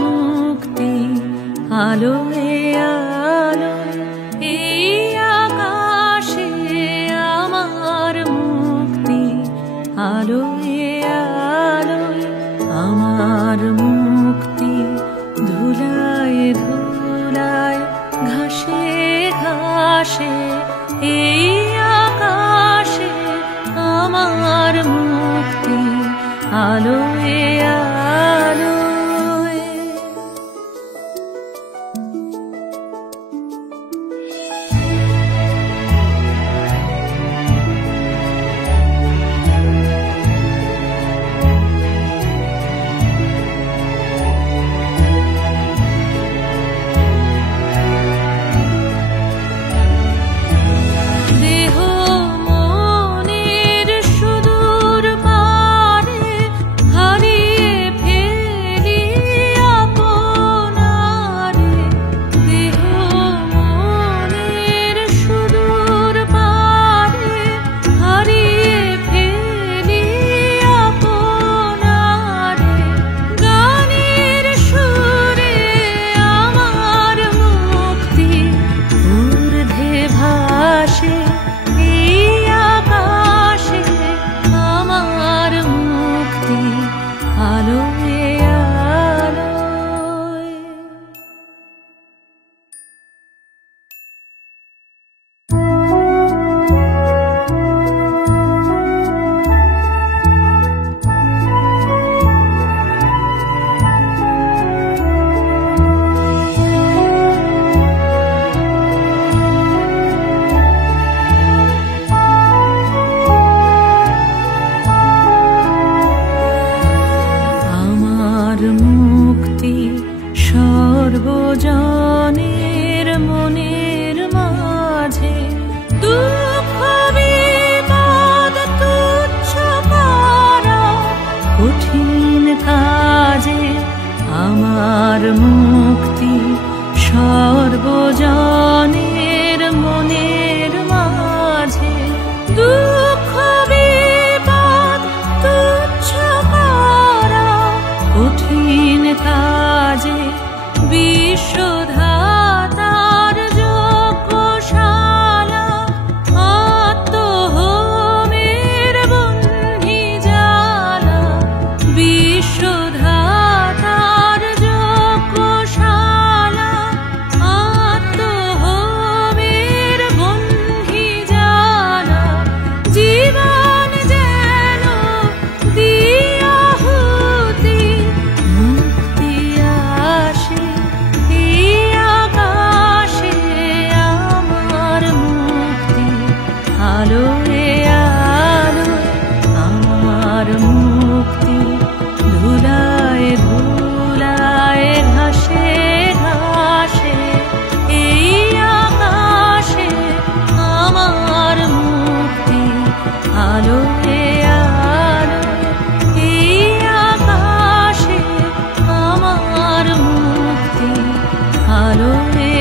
মুক্তি আলোয় আলোয় এই আকাশে আমার মুক্তি আলোয় আলোয় আমার মুক্তি ধুলায় ধুলায় ঘাসে ঘাসে এই আকাশে আমার মুক্তি আলোয় আলোয়। মুক্তি সর্বজনের মনের মাঝে দুঃখ বিপদ তুচ্ছ করা কঠিন কাজে আমার মুক্তি সর্বজনের মনের মাঝে দুঃখ বিপদ তুচ্ছ করা কঠিন কাজে বিশ্বধাতার যজ্ঞশালা আত্মহোমের বহ্নি জ্বালা বিশ্বধাতার যজ্ঞশালা আত্মহোমের বহ্নি জ্বালা জীবন যেন দিয়াহুতি মুক্তি আসে এই আকাশে আমার মুক্তি আলোয় আলোয় আমার মুক্তি ধুলায় ধুলায় ঘাসে ঘাসে এই আকাশে আমার মুক্তি আলোয় আলোয় এই আকাশে আমার মুক্তি আলোয়